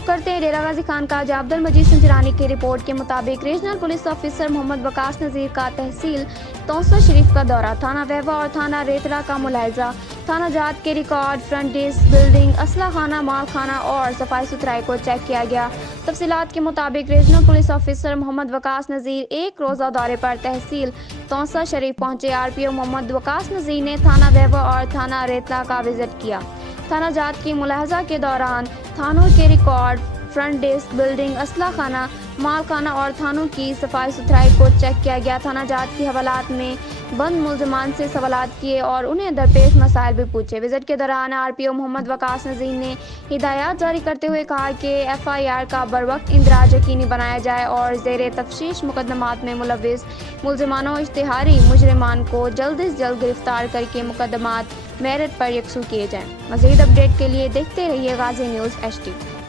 رخ کرتے ہیں ڈیرہ غازی خان کا عبد المجید سنجرانی کی رپورٹ کے مطابق ریجنل پولیس آفیسر محمد وقاص نذیر کا تحصیل توسہ شریف کا دورہ، تھانہ ویوا اور تھانہ ریتلا کا ملاحظہ، تھانہ جات کے ریکارڈ، فرنٹ ڈیسک، بلڈنگ، اسلحہ خانہ، مال خانہ اور صفائی ستھرائی کو چیک کیا گیا۔ تفصیلات کے مطابق ریجنل پولیس آفیسر محمد وقاص نذیر ایک روزہ دورے پر تحصیل توسہ شریف پہنچے۔ RPO محمد وقاص نذیر نے تھانہ ویوا اور تھانہ ریتلا کا وزٹ کیا۔ تھانہ جات کی ملاحظہ کے دوران تھانوں کے ریکارڈ، فرنٹ ڈیسک، بلڈنگ، اسلحہ خانہ، مال خانہ اور تھانوں کی صفائی ستھرائی کو چیک کیا گیا۔ تھانہ جات کی حوالات میں بند ملزمان سے سوالات کیے اور انہیں درپیش مسائل بھی پوچھے۔ وزٹ کے دوران RPO محمد وقاص نذیر نے ہدایات جاری کرتے ہوئے کہا کہ FIR کا بروقت اندراج یقینی بنایا جائے اور زیر تفتیش مقدمات میں ملوث ملزمان و اشتہاری مجرمان کو جلد از جلد گرفتار کر کے مقدمات میرٹ پر یکسو کیے جائیں۔ مزید اپڈیٹ کے لیے دیکھتے رہیے غازی نیوز HD۔